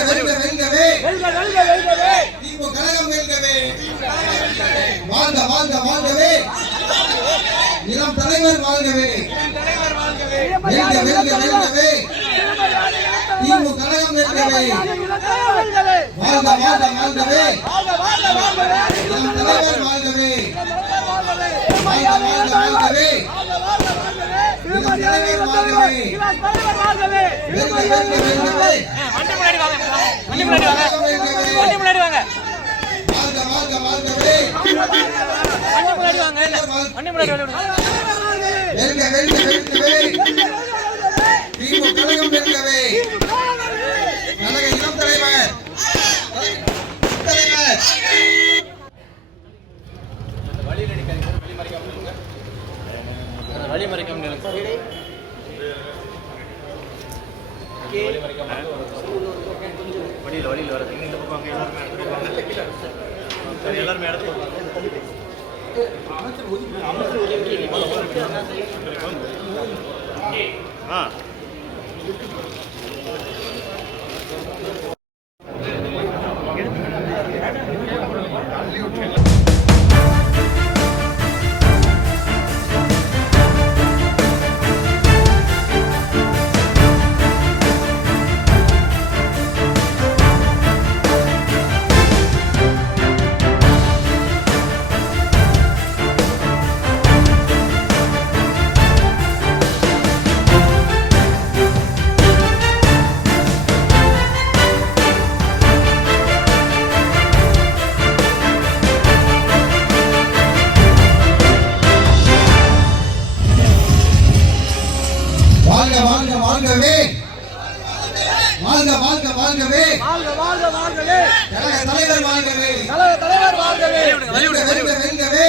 வெல்கவே திமுக கழகம் வெல்கவே வாழ்க வாழ்க வாழ்கவே இளம் தலைவர் வாழ்கவே வெல்க வெல்க வெல்கவே திமுக கழகம் வெல்கவே வாழ்க வாழ்க வாழ்கவே இளம் தலைவர் வாழ்கவே வாழ்க வாழ்க வாழ்கவே இளம் தலைவர் வாழ்கவே வெல்க வெல்க வெல்கவே வண்டி முன்னாடி வாங்க வாழ்க வாழ்க வாழ்கவே வண்டி முன்னாடி வாங்க வெல்க வெல்க வெல்கவே திமுக கழகம் வெல்கவே கழக இளம் தலைவர் வழிமறைக்கம் வழியில் வர இந்த பக்கம் எல்லாருமே வாழ்கவே வாழ்க வாழ்க வாழ்கவே கழக தலைவர் வாழ்கவே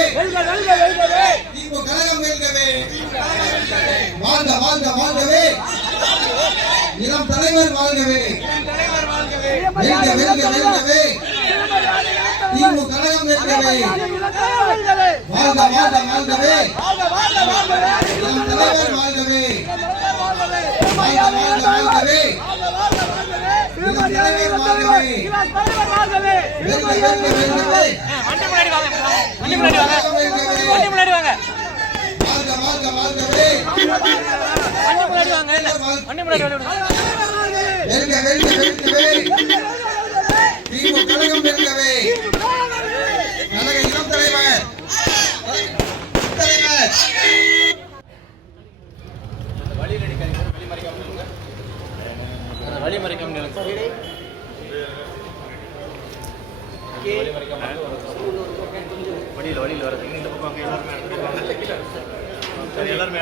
வெல்கவே திமுக கழகம் வெல்கவே வாழ்க வாழ்க வாழ்கவே இளம் தலைவர் வாழ்கவே வெல்க வெல்க வெல்கவே திமுக கழகம் வெல்கவே வாழ்க வாழ்க வாழ்கவே இளம் தலைவர் வாழ்கவே வழிமறைக்கம் வழியில் வர இந்த பக்கம் எல்லாருமே